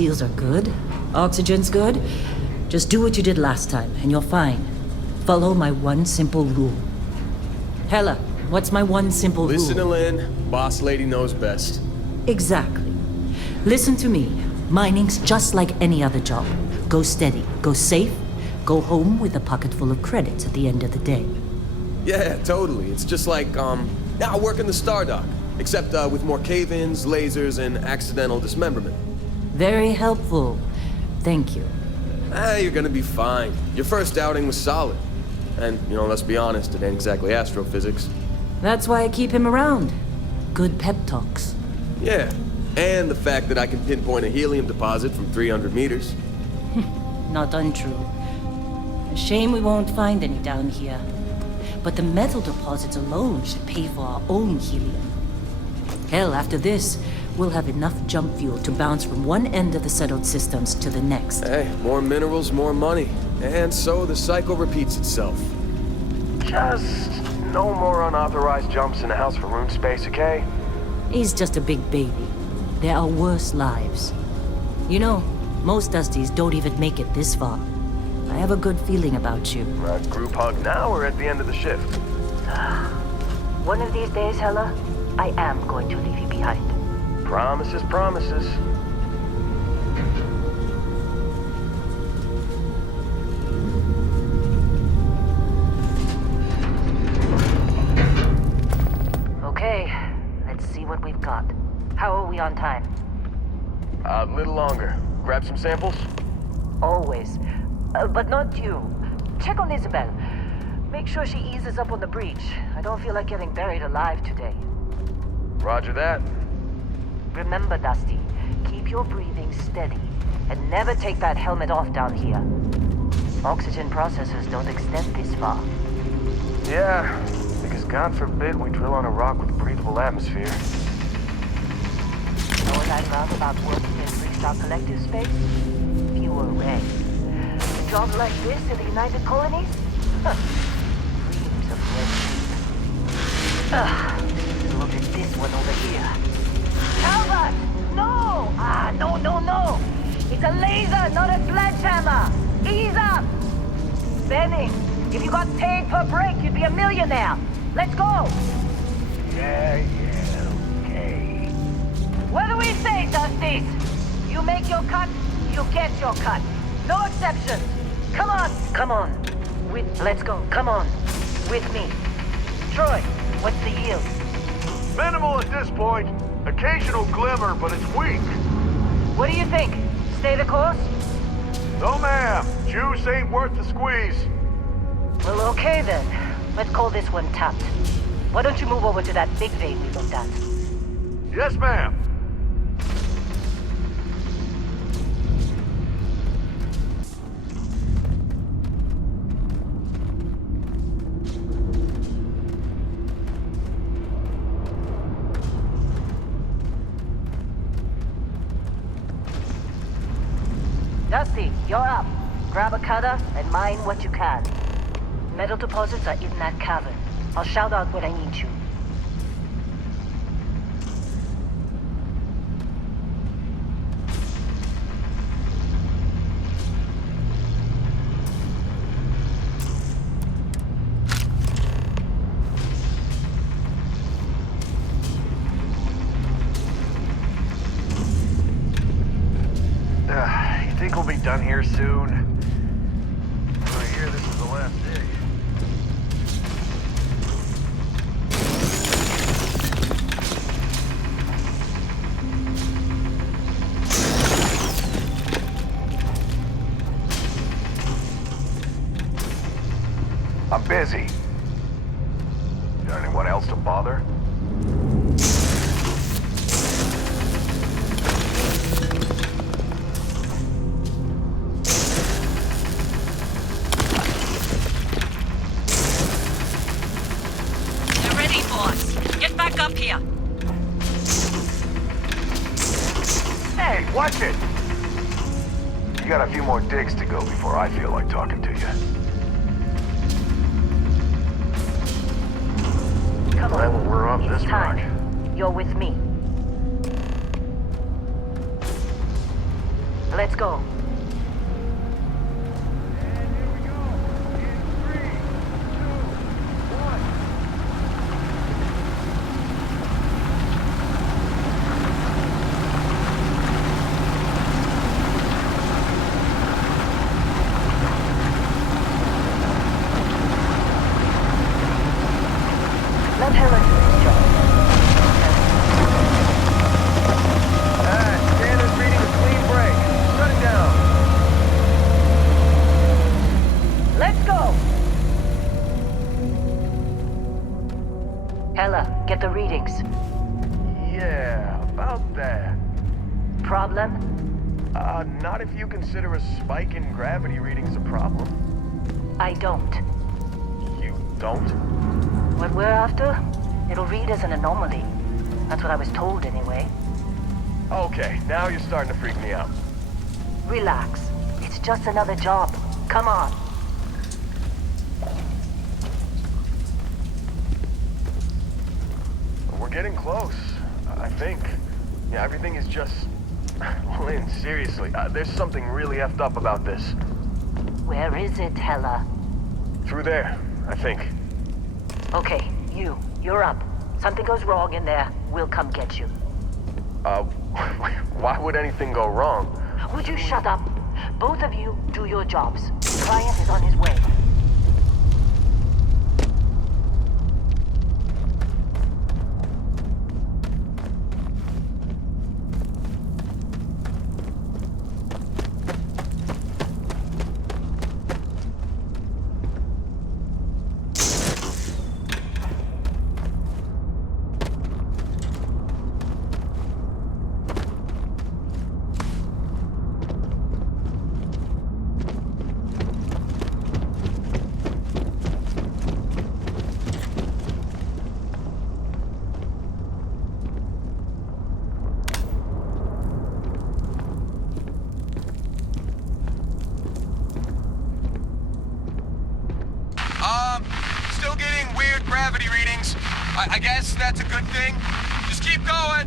seals are good. Oxygen's good. Just do what you did last time, and you're fine. Follow my one simple rule. Hella, what's my one simple rule? Listen to Lynn. Boss lady knows best. Exactly. Listen to me. Mining's just like any other job. Go steady, go safe, go home with a pocket full of credits at the end of the day. Yeah, totally. It's just like, now working the Star Dock. Except, with more cave-ins, lasers, and accidental dismemberment. Very helpful. Thank you. You're gonna be fine. Your first outing was solid. And, let's be honest, it ain't exactly astrophysics. That's why I keep him around. Good pep talks. Yeah, and the fact that I can pinpoint a helium deposit from 300 meters. Not untrue. A shame we won't find any down here. But the metal deposits alone should pay for our own helium. Hell, after this, we'll have enough jump fuel to bounce from one end of the settled systems to the next. Hey, more minerals, more money. And so the cycle repeats itself. Just no more unauthorized jumps in the house for room space, okay? He's just a big baby. There are worse lives. You know, most Dusties don't even make it this far. I have a good feeling about you. Group hug now or at the end of the shift? One of these days, Hella, I am going to leave you behind. Promises, promises. Okay, let's see what we've got. How are we on time? A little longer. Grab some samples? Always. But not you. Check on Isabel. Make sure she eases up on the breach. I don't feel like getting buried alive today. Roger that. Remember, Dusty, keep your breathing steady. And never take that helmet off down here. Oxygen processors don't extend this far. Yeah, because God forbid we drill on a rock with a breathable atmosphere. Know what I love about working in Freestar Collective space? Fewer rain. A job like this in the United Colonies? Dreams of red. Look at this one over here. Calvert! No! No. It's a laser, not a sledgehammer. Ease up! Benning, if you got paid per break, you'd be a millionaire. Let's go! Yeah, okay. What do we say, Dusties? You make your cut, you get your cut. No exceptions. Come on. Let's go. Come on. With me. Troy, what's the yield? Minimal at this point. Occasional glimmer, but it's weak. What do you think? Stay the course? No, ma'am. Juice ain't worth the squeeze. Well, okay then. Let's call this one tapped. Why don't you move over to that big vein we looked at? Yes, ma'am. Dusty, you're up. Grab a cutter and mine what you can. Metal deposits are in that cavern. I'll shout out when I need you. You think we'll be done here soon? I hear this is the last day. I'm busy. Got anyone else to bother? They're ready, boss. Get back up here. Hey, watch it! You got a few more digs to go before I feel like talking to you. Come Right on. when we're off It's this time. rock. You're with me. want Helen to do this job. Scanner's reading a clean break. Shut it down. Let's go! Hella, get the readings. Yeah, about that. Problem? Not if you consider a spike in gravity readings a problem. I don't. You don't? What we're after, it'll read as an anomaly. That's what I was told anyway. Okay, now you're starting to freak me out. Relax. It's just another job. Come on. We're getting close, I think. Yeah, everything is just... Lynn, seriously, there's something really effed up about this. Where is it, Hella? Through there, I think. Okay, you're up. Something goes wrong in there, we'll come get you. Why would anything go wrong? Would you shut up? Both of you do your jobs. The client is on his way. Still getting weird gravity readings. I guess that's a good thing. Just keep going.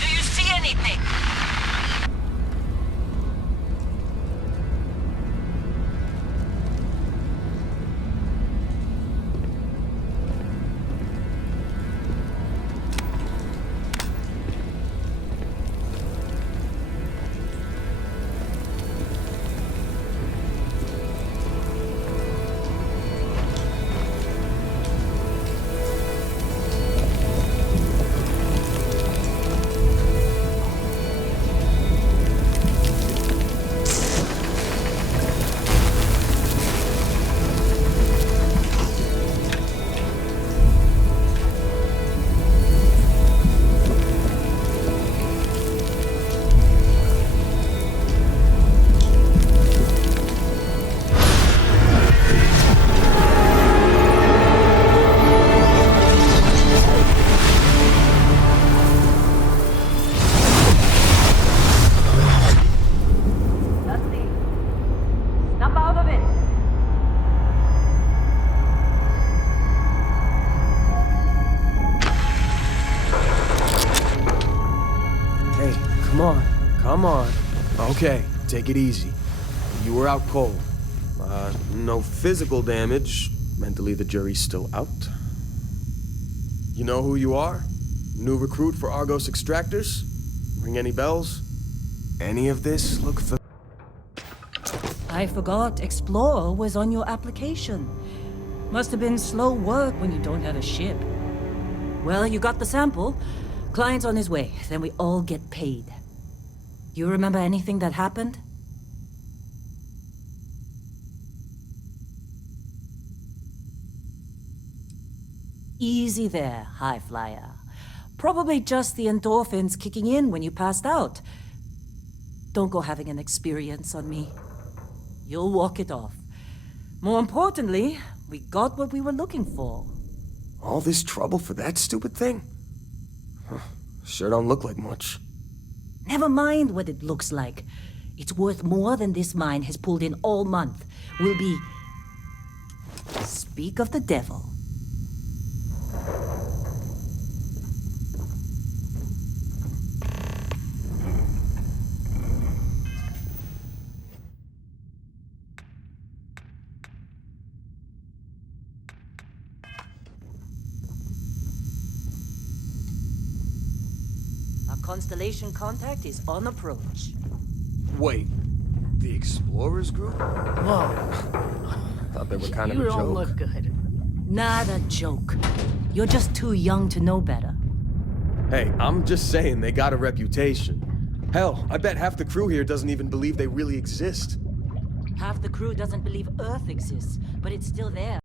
Do you see anything? Come on. Okay, take it easy. You were out cold. No physical damage. Mentally, the jury's still out. You know who you are? New recruit for Argos Extractors? Ring any bells? Any of this look I forgot Explorer was on your application. Must have been slow work when you don't have a ship. Well, you got the sample. Client's on his way, then we all get paid. You remember anything that happened? Easy there, high flyer. Probably just the endorphins kicking in when you passed out. Don't go having an experience on me. You'll walk it off. More importantly, we got what we were looking for. all this trouble for that stupid thing? Sure don't look like much. Never mind what it looks like. It's worth more than this mine has pulled in all month. We'll be... Speak of the devil. Constellation contact is on approach. Wait, the Explorers group? Whoa, Thought they were kind of you a don't joke. look good. Not a joke. You're just too young to know better. Hey, I'm just saying they got a reputation. Hell, I bet half the crew here doesn't even believe they really exist. Half the crew doesn't believe Earth exists, but it's still there.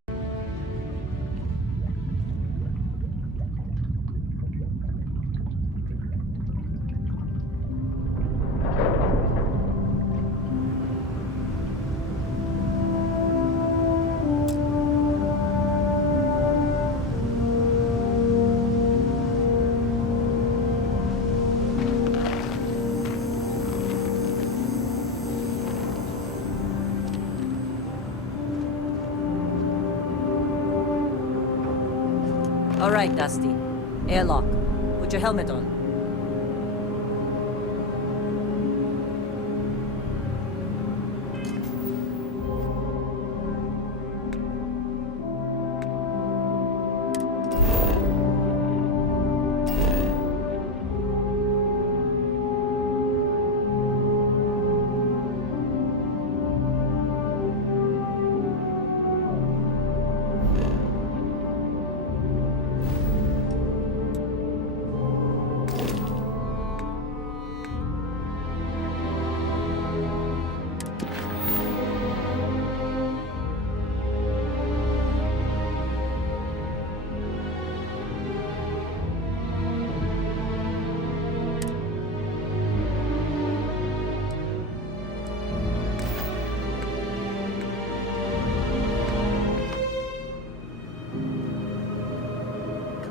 All right, Dusty. Airlock. Put your helmet on.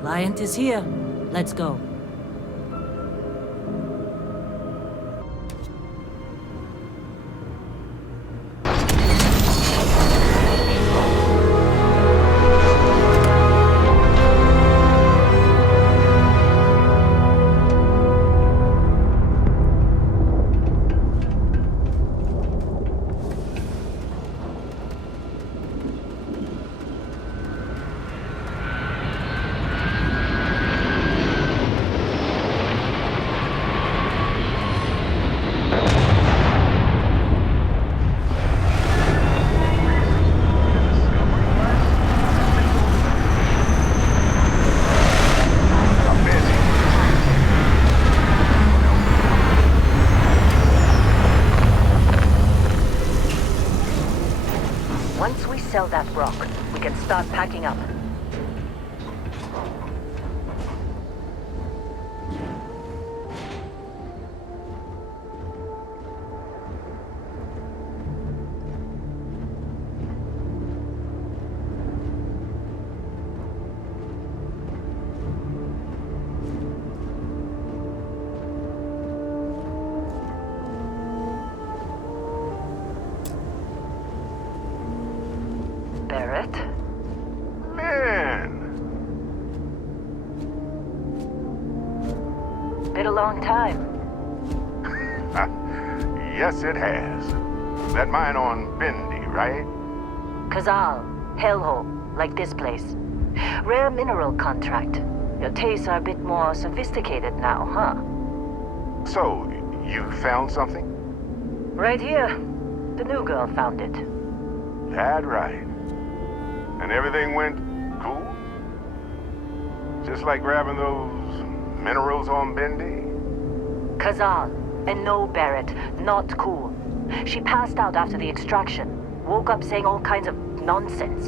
Client is here. Let's go. Once we sell that rock, we can start packing up. Barrett? Man! Been a long time. Yes, it has. That mine on Bendy, right? Kazal, hellhole, like this place. Rare mineral contract. Your tastes are a bit more sophisticated now, huh? So, you found something? Right here. The new girl found it. That right. And everything went cool? Just like grabbing those minerals on Bendy? Kazal, and no Barrett, not cool. She passed out after the extraction. Woke up saying all kinds of nonsense.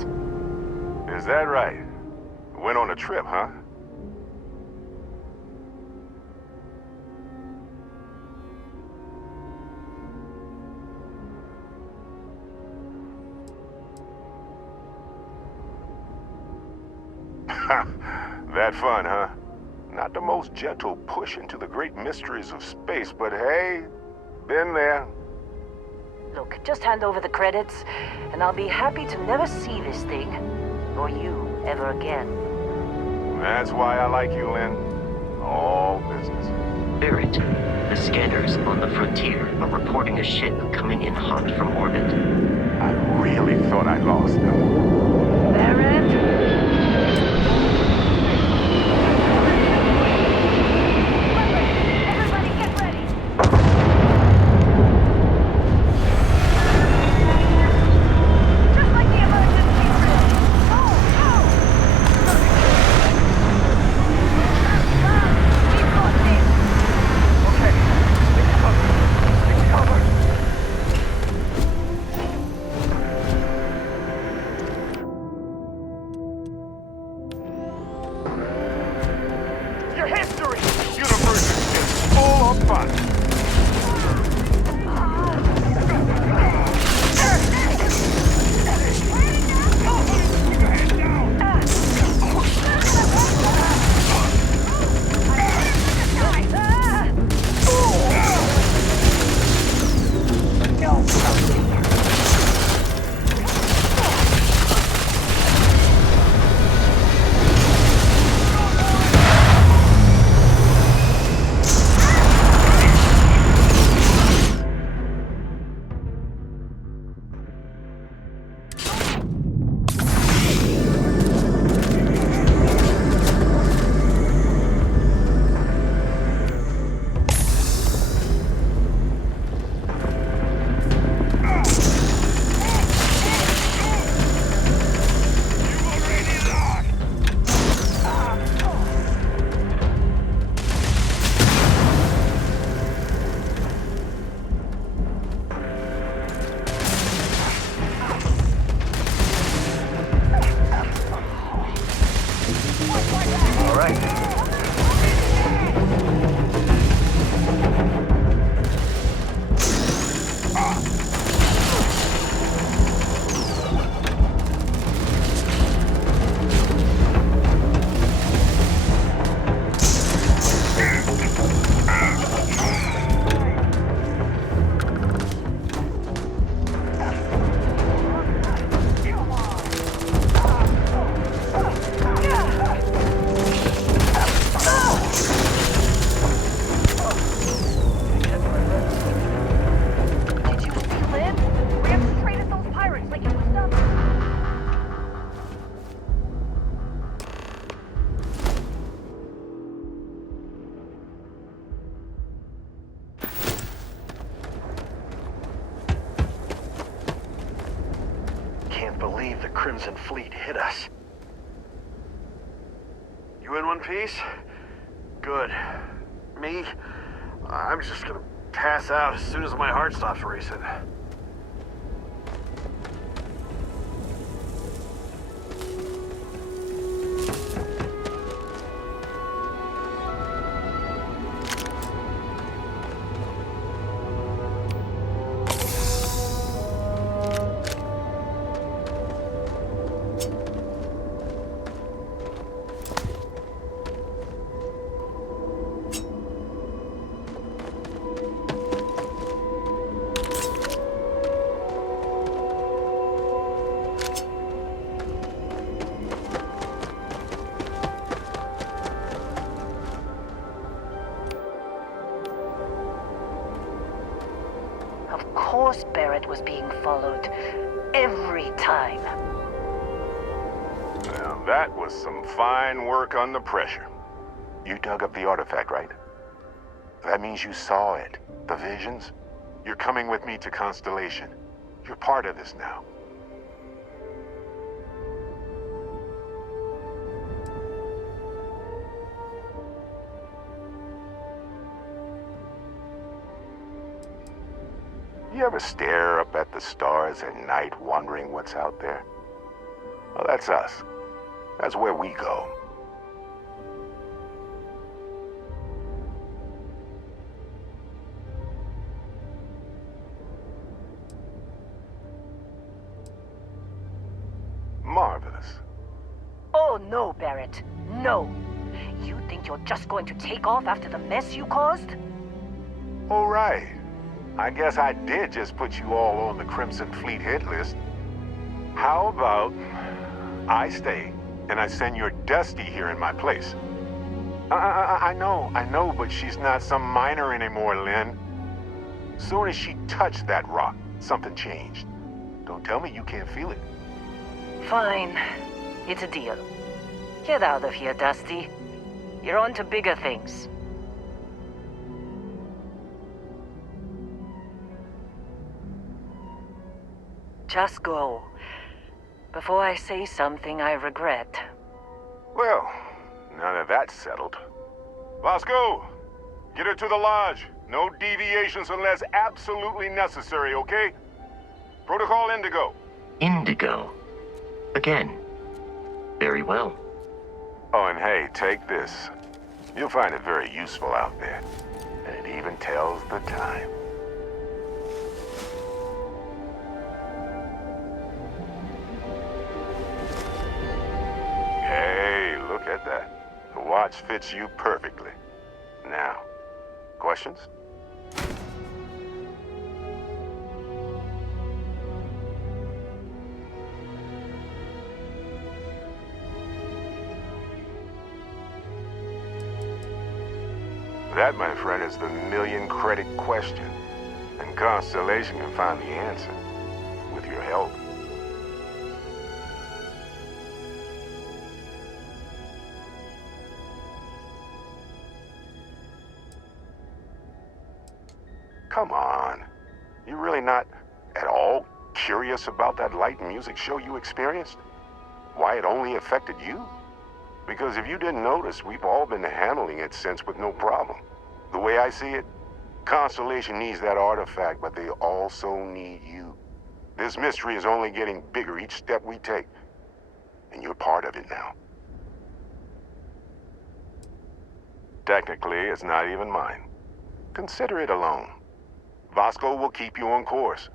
Is that right? Went on a trip, huh? That fun, huh? Not the most gentle push into the great mysteries of space, but hey, been there. Look, just hand over the credits, and I'll be happy to never see this thing, or you, ever again. That's why I like you, Lynn. All business. Barrett, the scanners on the frontier are reporting a ship coming in hot from orbit. I really thought I lost them. Barrett? your history! Universe is just full of fun! Can't believe the Crimson Fleet hit us. You in one piece? Good. Me? I'm just gonna pass out as soon as my heart stops racing. Of course Barrett was being followed. Every time. Now that was some fine work under pressure. You dug up the artifact, right? That means you saw it. The visions? You're coming with me to Constellation. You're part of this now. You ever stare up at the stars at night wondering what's out there? Well, that's us. That's where we go. Marvelous. Oh no, Barrett. No. You think you're just going to take off after the mess you caused? All right. I guess I did just put you all on the Crimson Fleet hit list. How about I stay and I send your Dusty here in my place? I know, but she's not some miner anymore, Lynn. Soon as she touched that rock, something changed. Don't tell me you can't feel it. Fine. It's a deal. Get out of here, Dusty. You're on to bigger things. Just go. Before I say something I regret. Well, now that that's settled. Vasco, get her to the lodge. No deviations unless absolutely necessary, okay? Protocol Indigo. Indigo. Again. Very well. Oh, and hey, take this. You'll find it very useful out there. And it even tells the time. Hey, look at that. The watch fits you perfectly. Now, questions? That, my friend, is the million-credit question. And Constellation can find the answer. With your help. Come on. You're really not at all curious about that light and music show you experienced? Why it only affected you? Because if you didn't notice, we've all been handling it since with no problem. The way I see it, Constellation needs that artifact, but they also need you. This mystery is only getting bigger each step we take. And you're part of it now. Technically, it's not even mine. Consider it alone. Vasco will keep you on course.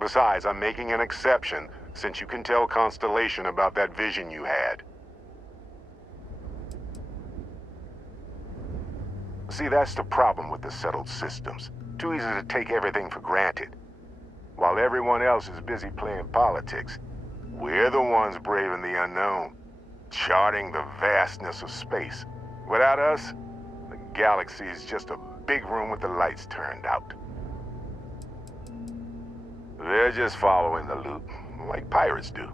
Besides, I'm making an exception since you can tell Constellation about that vision you had. See, that's the problem with the settled systems. Too easy to take everything for granted. While everyone else is busy playing politics, we're the ones braving the unknown, charting the vastness of space. Without us, the galaxy is just a big room with the lights turned out. They're just following the loot, like pirates do.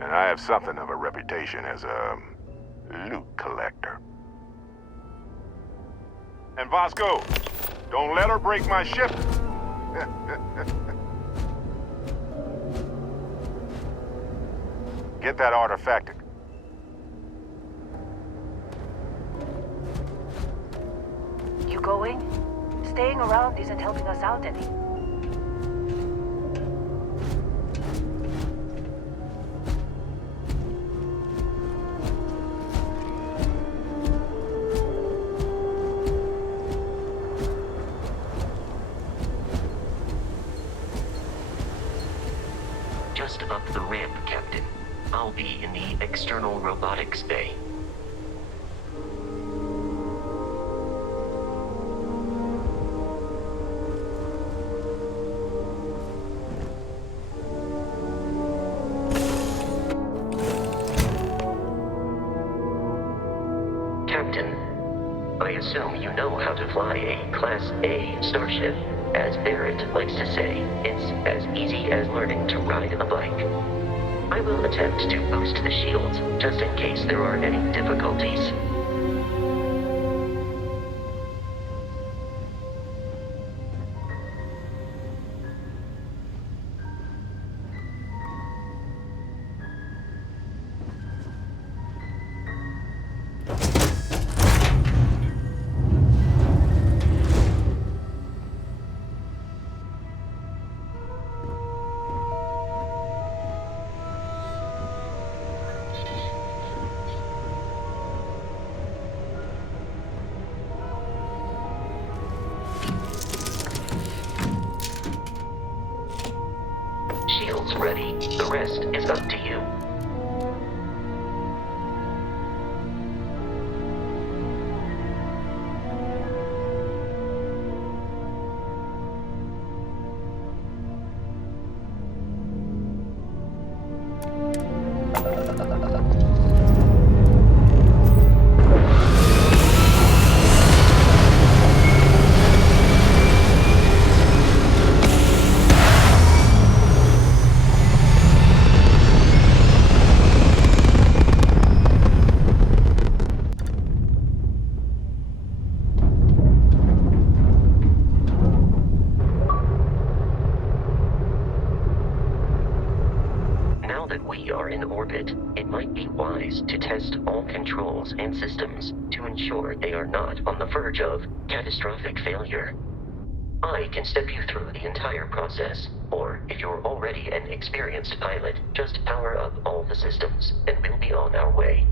And I have something of a reputation as a loot collector. And Vasco, don't let her break my ship. Get that artifact. You going? Staying around isn't helping us out any. Just up the ramp, Captain. I'll be in the external robotics bay. Captain, I assume you know how to fly a Class A starship. As Barrett likes to say, it's as easy as learning to ride a bike. I will attempt to boost the shields, just in case there are any difficulties. Shields ready. The rest is up to you. Now that we are in orbit, it might be wise to test all controls and systems to ensure they are not on the verge of catastrophic failure. I can step you through the entire process, or if you're already an experienced pilot, just power up all the systems, and we'll be on our way.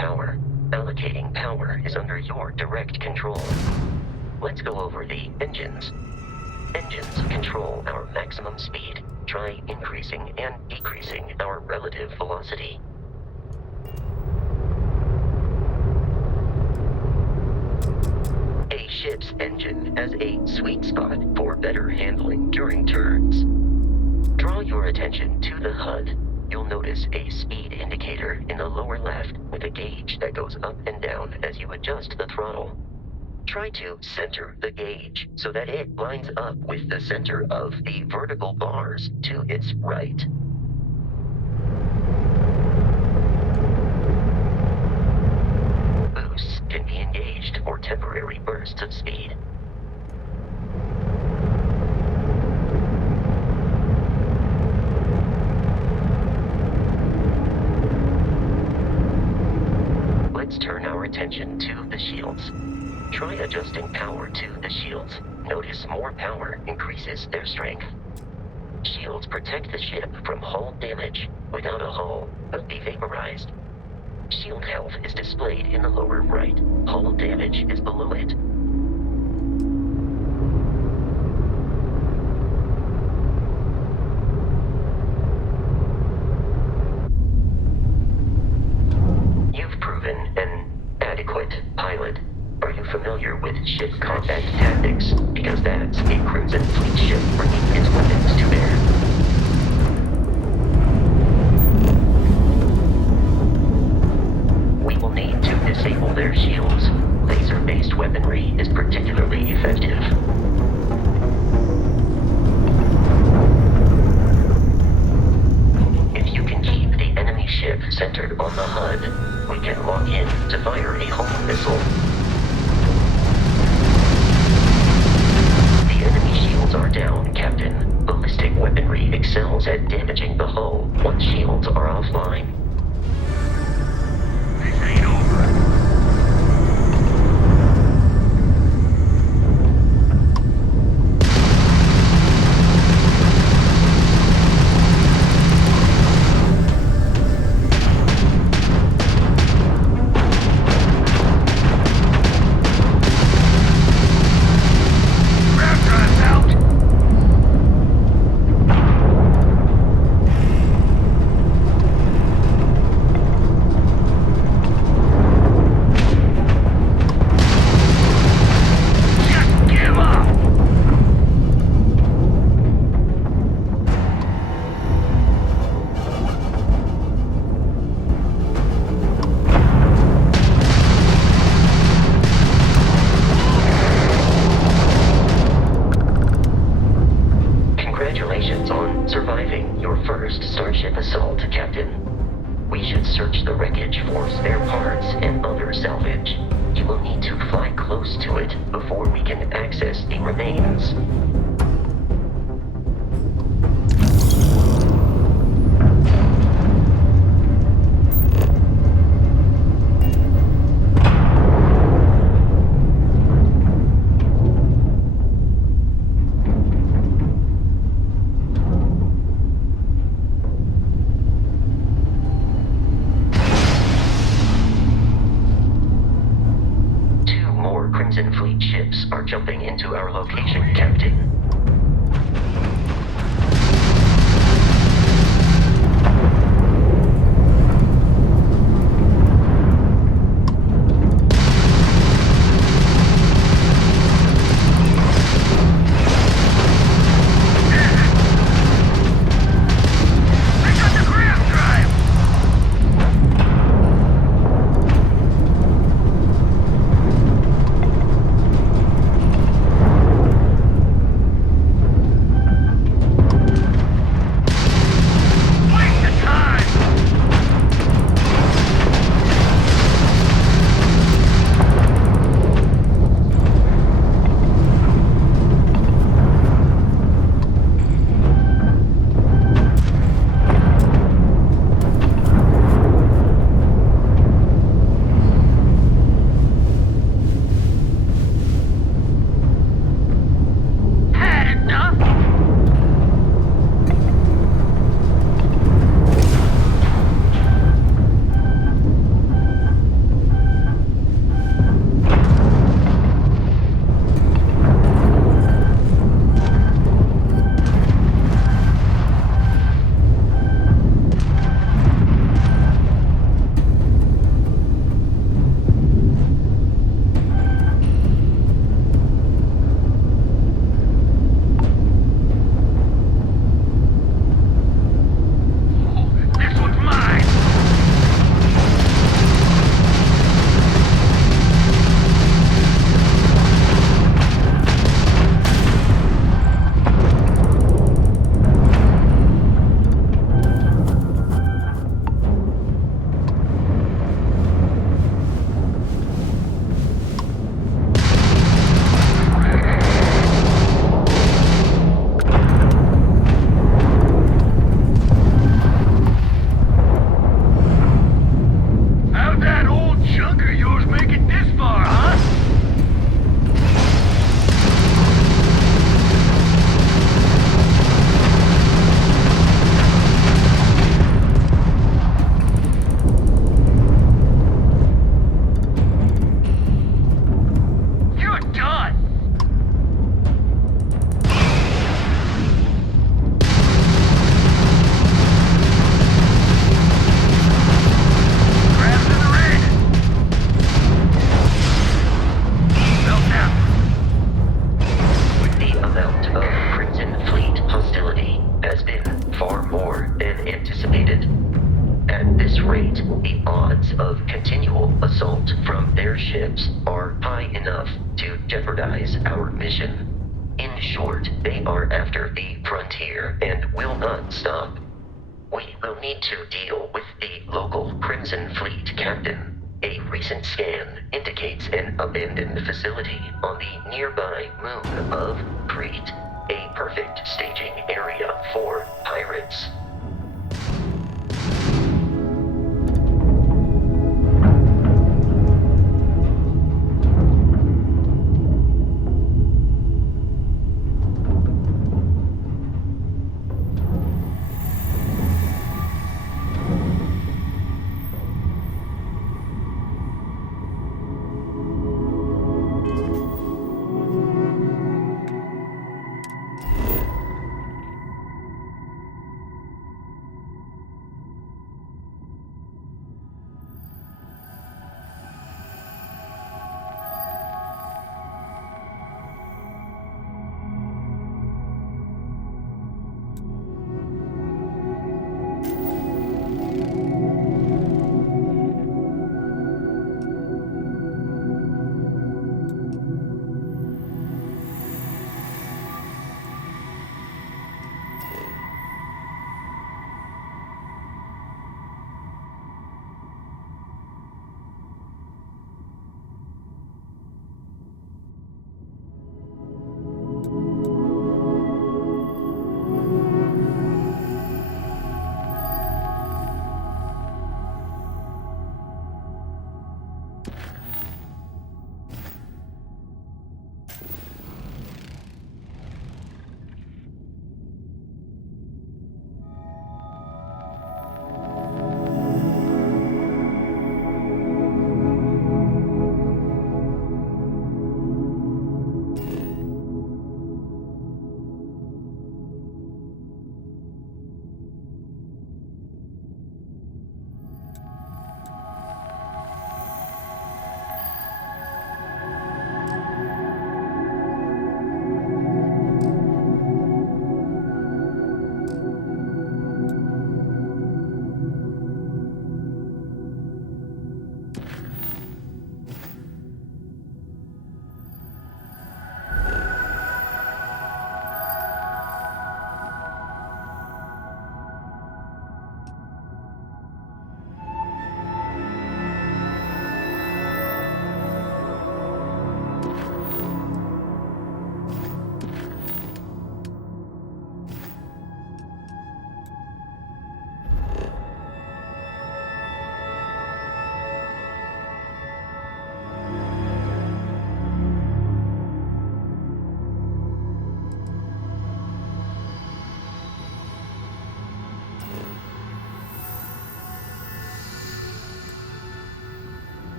power. Allocating power is under your direct control. Let's go over the engines. Engines control our maximum speed. Try increasing and decreasing our relative velocity. A ship's engine has a sweet spot for better handling during turns. Draw your attention to the HUD. You'll notice a speed indicator in the lower left with a gauge that goes up and down as you adjust the throttle. Try to center the gauge so that it lines up with the center of the vertical bars to its right. Boosts can be engaged for temporary bursts of speed. Let's turn our attention to the shields. Try adjusting power to the shields. Notice more power increases their strength. Shields protect the ship from hull damage. Without a hull, will be vaporized. Shield health is displayed in the lower right. Hull damage is below it. You've proven an adequate pilot. Are you familiar with ship combat tactics? Because that's a Crimson Fleet ship bringing its weapons to bear. We will need to disable their shields. Laser-based weaponry is particularly effective. If you can keep the enemy ship centered on the HUD, we can lock in to fire a hull missile. Are down, Captain. Ballistic weaponry excels at damaging the hull once shields are offline. This ain't over. Crimson Fleet ships are jumping into our location, Captain. are high enough to jeopardize our mission. In short, they are after the frontier and will not stop. We will need to deal with the local Crimson Fleet captain. A recent scan indicates an abandoned facility on the nearby moon of Crete, a perfect staging area for pirates.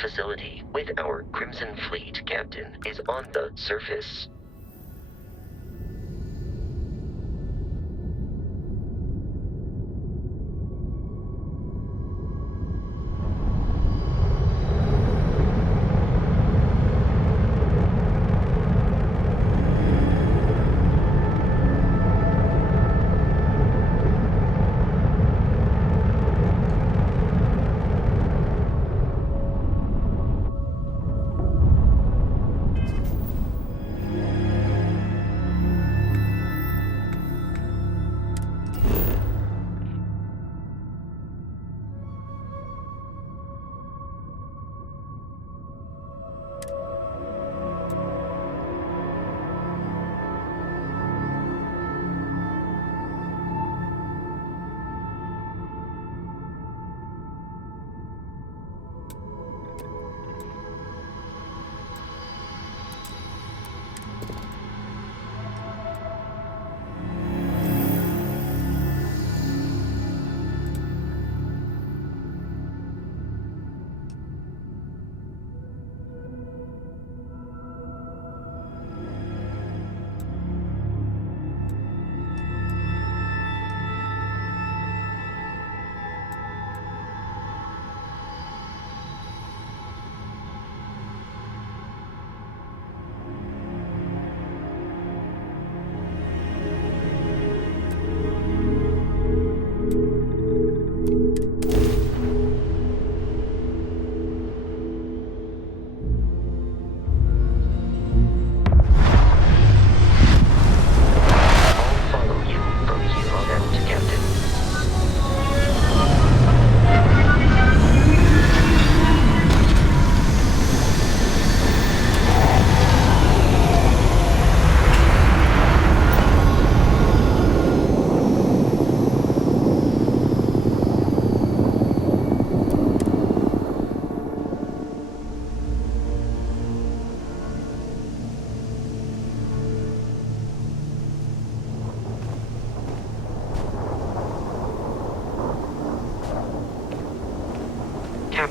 Facility with our Crimson Fleet captain is on the surface.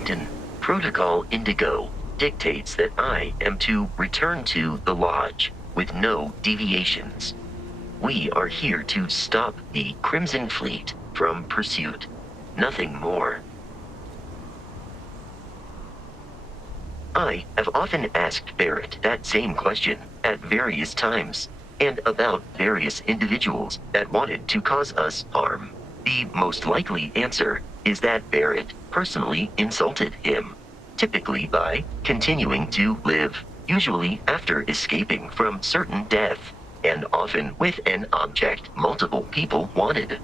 Captain. Protocol Indigo dictates that I am to return to the Lodge with no deviations. We are here to stop the Crimson Fleet from pursuit. Nothing more. I have often asked Barrett that same question at various times, and about various individuals that wanted to cause us harm. The most likely answer is that Barrett personally insulted him, typically by continuing to live, usually after escaping from certain death, and often with an object multiple people wanted.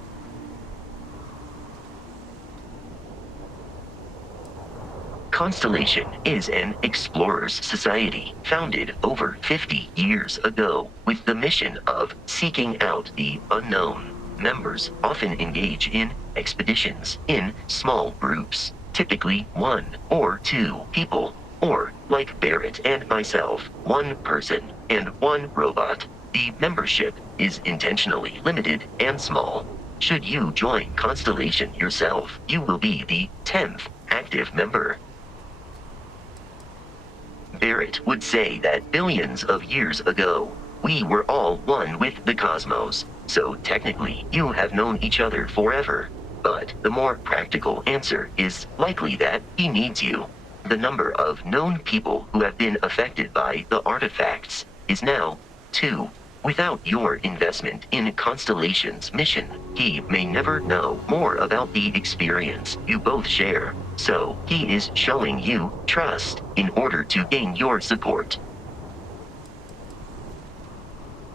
Constellation is an explorers' society founded over 50 years ago with the mission of seeking out the unknown. Members often engage in expeditions in small groups, typically 1 or 2 people, or, like Barrett and myself, 1 person and 1 robot. The membership is intentionally limited and small. Should you join Constellation yourself, you will be the 10th active member. Barrett would say that billions of years ago, we were all one with the cosmos, so technically you have known each other forever. But the more practical answer is likely that he needs you. The number of known people who have been affected by the artifacts is now 2. Without your investment in Constellation's mission, he may never know more about the experience you both share. So, he is showing you trust in order to gain your support.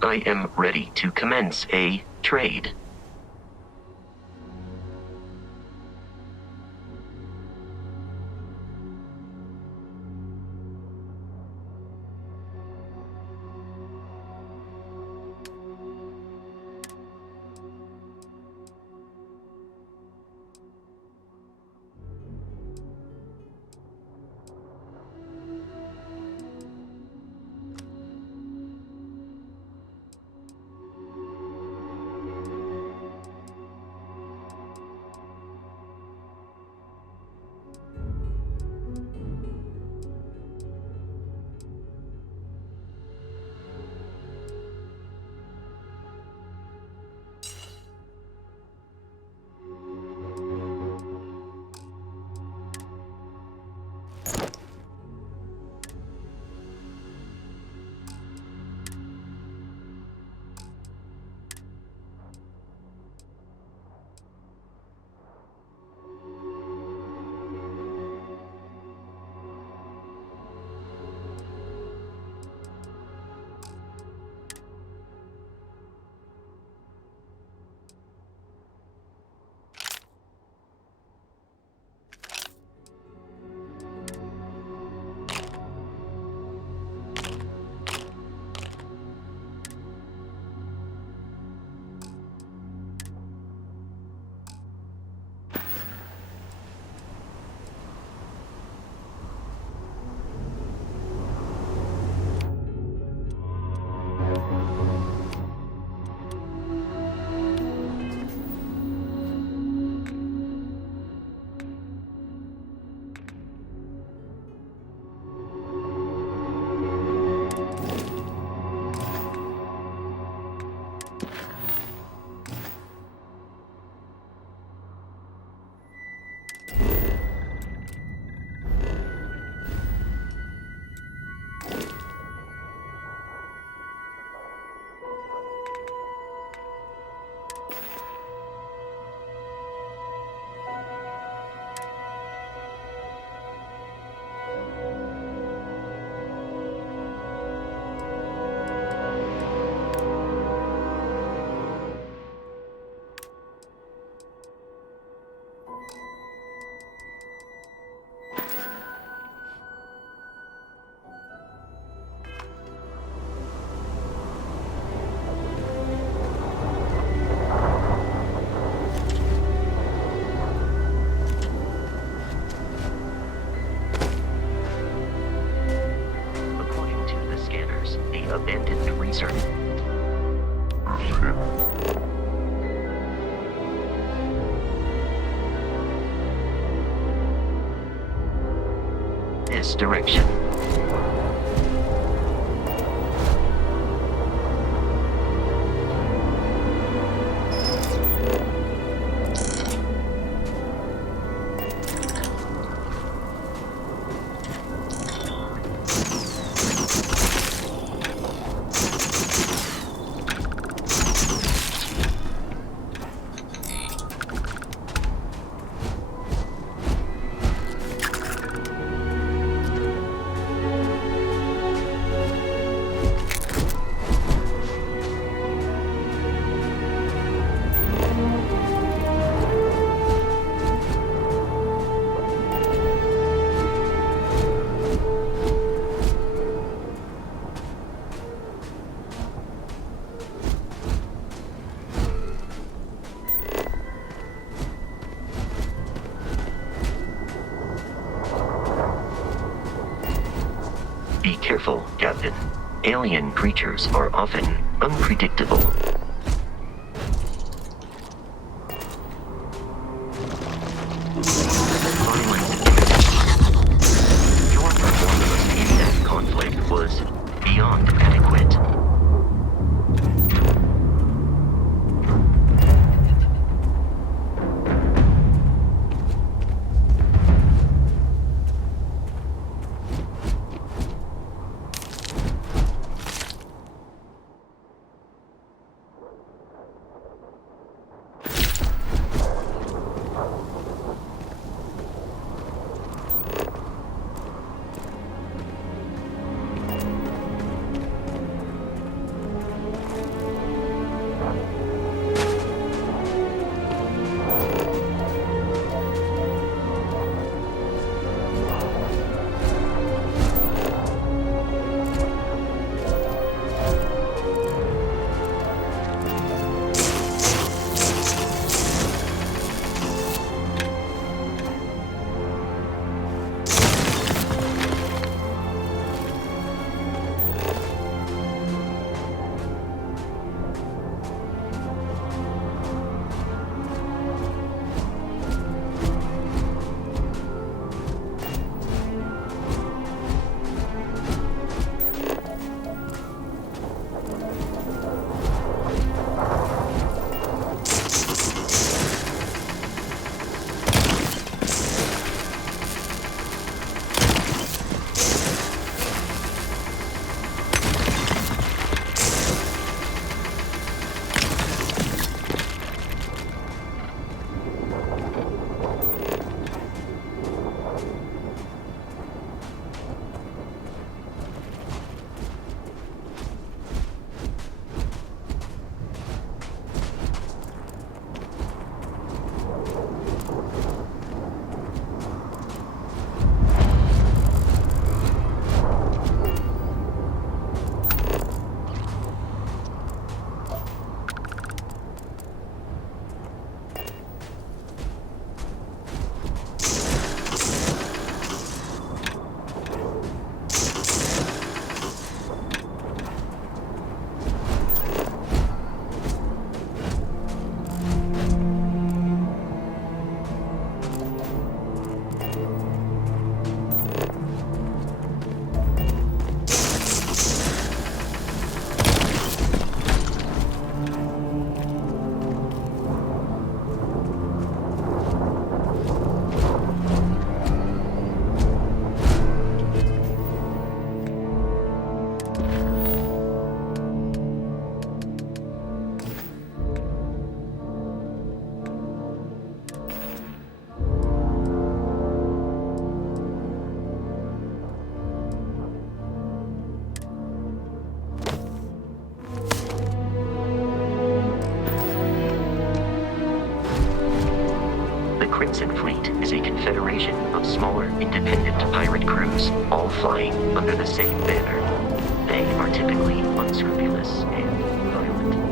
I am ready to commence a trade. this direction. Be careful, Captain. Alien creatures are often unpredictable. Your performance in that conflict was beyond adequate. Crimson Fleet is a confederation of smaller, independent pirate crews, all flying under the same banner. They are typically unscrupulous and violent.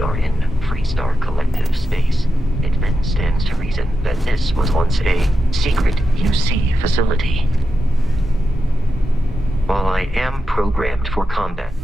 we are in Freestar Collective space, it then stands to reason that this was once a secret UC facility. While I am programmed for combat,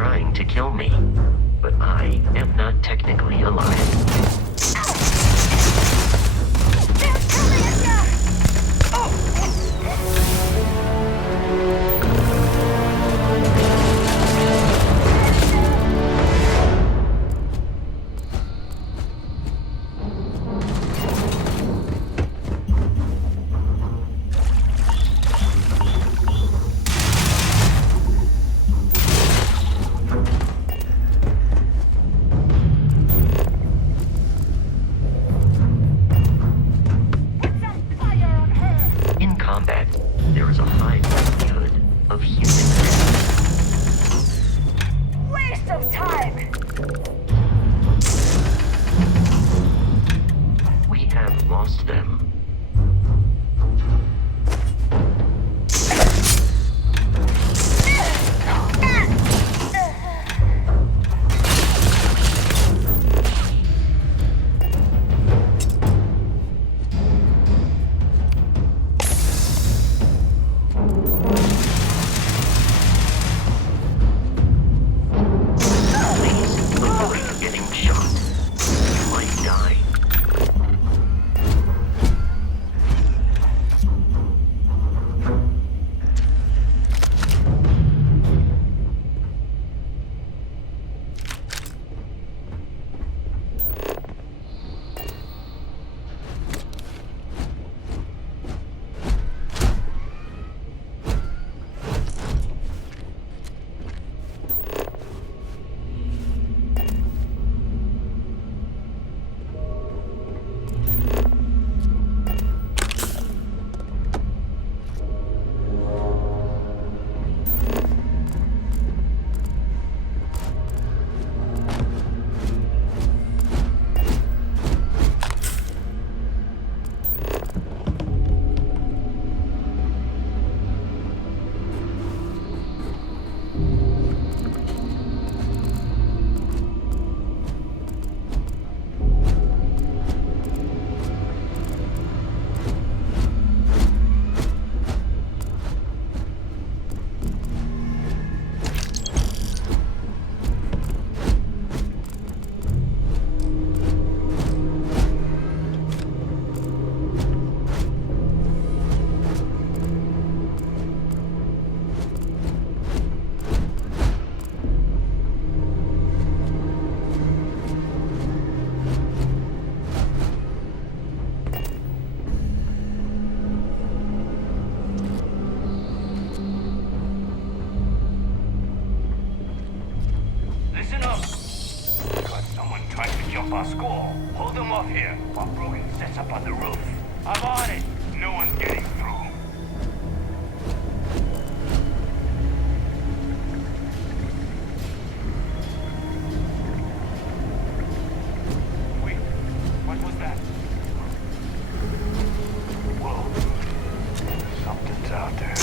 trying to kill me, but I am not technically alive. There is a high likelihood of human death. Waste of time! We have lost them. Our score. Hold them off here while Brogan sets up on the roof. I'm on it. No one's getting through. Wait, what was that? Whoa. Something's out there.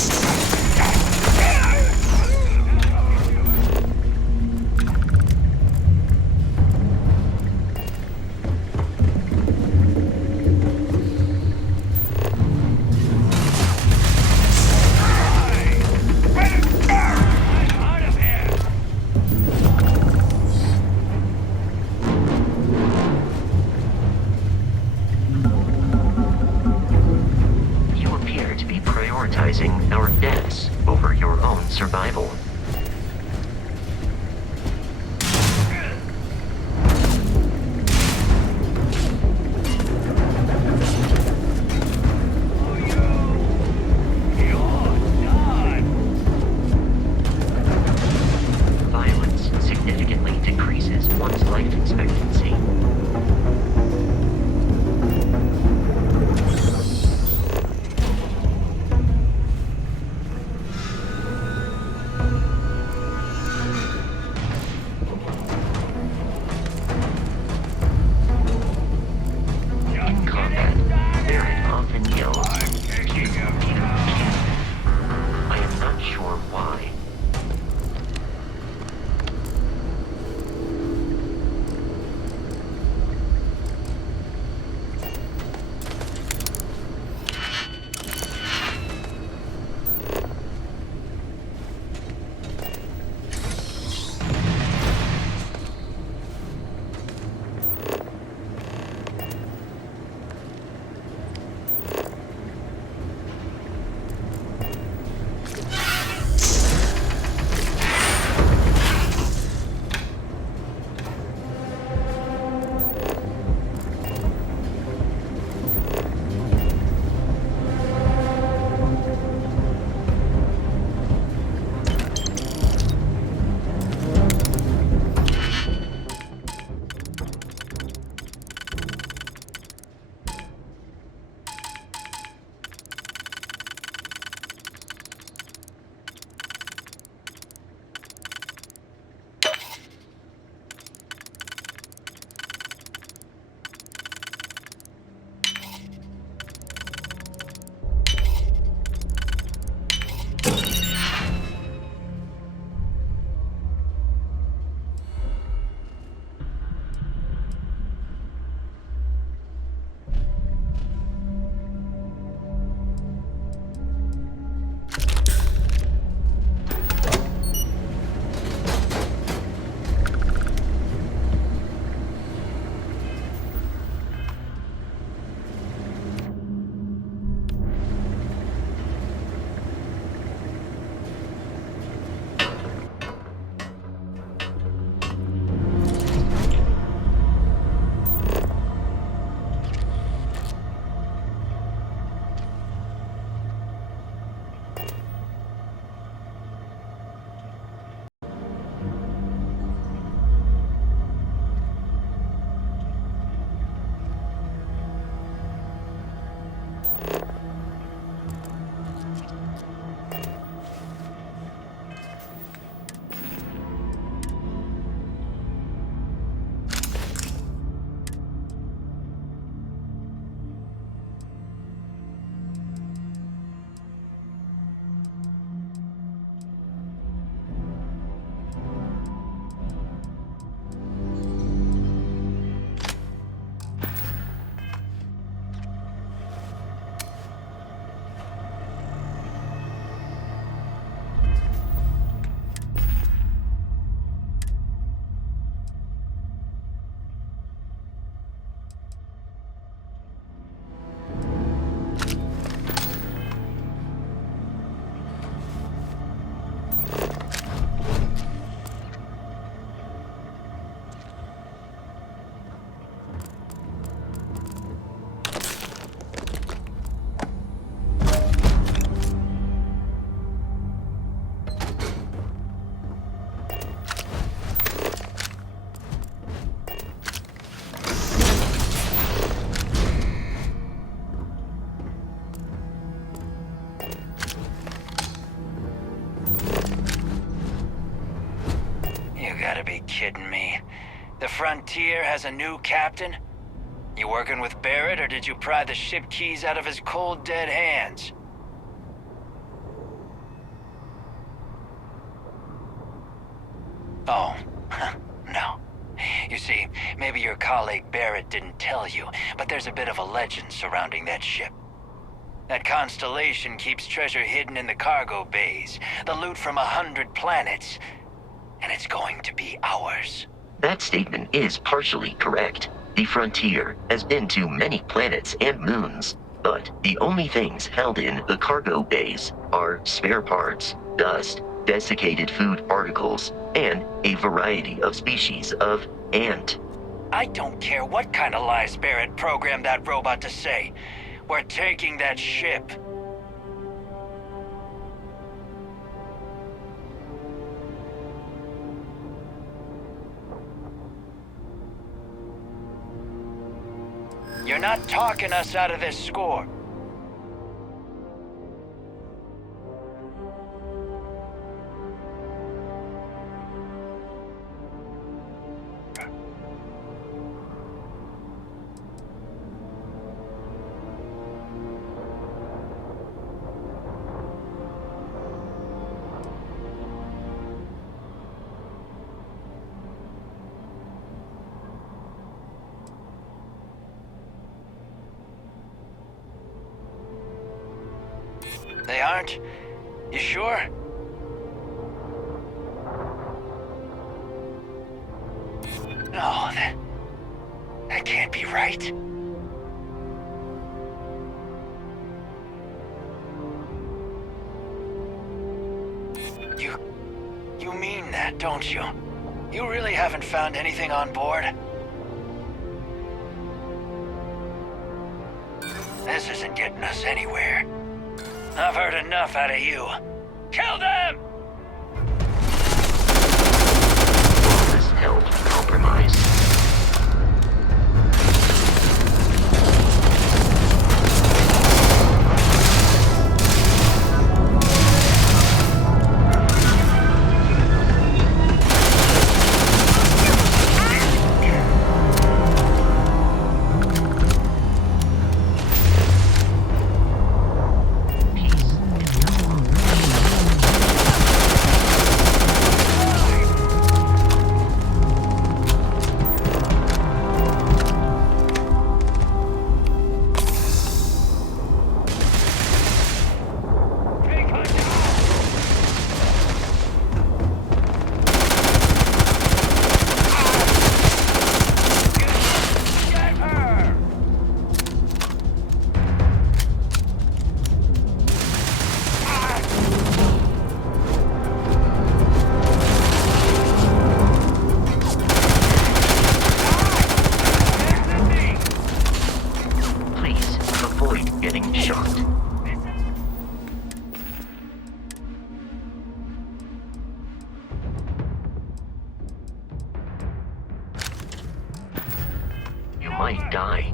be kidding me. The Frontier has a new captain? You working with Barrett, or did you pry the ship keys out of his cold, dead hands? Oh, no. You see, maybe your colleague Barrett didn't tell you, but there's a bit of a legend surrounding that ship. That constellation keeps treasure hidden in the cargo bays, the loot from 100 planets, and it's going to be ours. That statement is partially correct. The Frontier has been to many planets and moons, but the only things held in the cargo bays are spare parts, dust, desiccated food particles, and a variety of species of ant. I don't care what kind of lies Barrett programmed that robot to say. We're taking that ship. You're not talking us out of this score. They aren't? You sure? No, that can't be right. You mean that, don't you? You really haven't found anything on board? This isn't getting us anywhere. I've heard enough out of you. Kill them! This held compromise. Might die.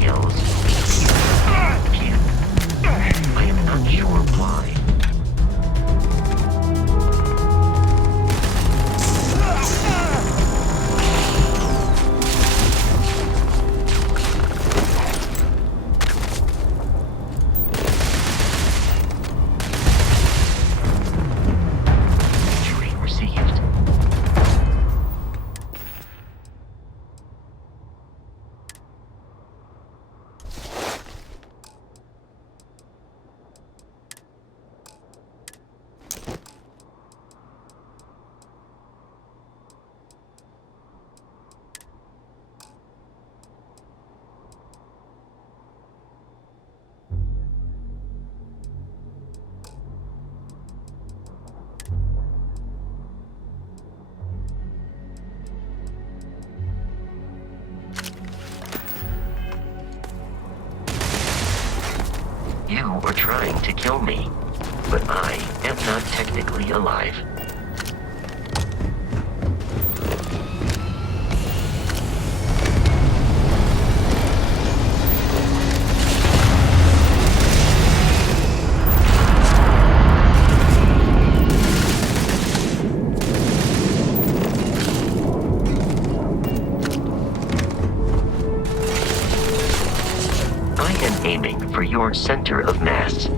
Yells. You were trying to kill me, but I am not technically alive. I am aiming for your center of mass.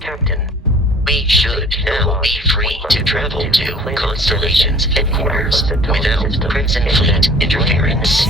Captain, we should now be free to travel to Constellation's headquarters without Crimson Fleet interference.